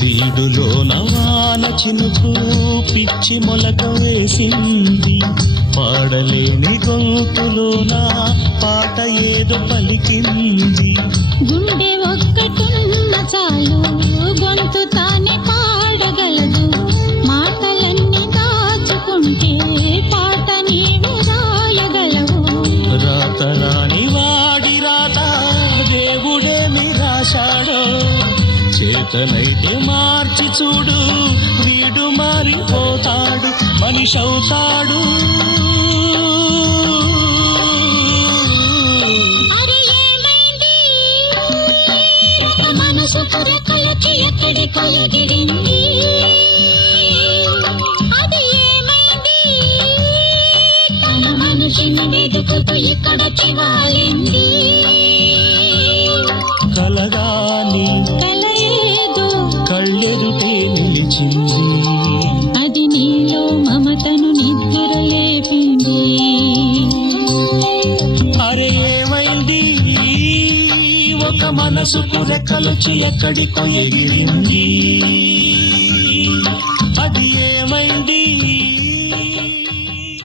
వీడులో నవాన చినుకు పిచ్చి మొలక వేసింది, పాడలేని గొంతులోన పాట ఏదో పలికింది. గుండె ఒక్కటున్న చాలు గొంతు తానే పాడగలదు, మాటలన్నీ దాచుకుంటే పాట నీవు రాయగలవు. రాత రాని వాడి రాత దేవుడేమి రాశాడో, చేతనైతే మార్చి చూడు వీడు మారిపోతాడు, మనిషి అవుతాడు. మనసు రెక్కలకి ఎక్కడికో ఎగిరింది, అది ఏమైంది? తన మనిషిని వెతుకుతూ ఇక్కడొచ్చి వాలింది. కలగాని కల ఏదో కళ్ళెదుటే నిలిచింది, అది నీలో మమతను నిద్ర లేపింది. అరే ఏమైంది? ఒక మనసుకు రెక్కలొచ్చి ఎక్కడికో ఎగిరింది.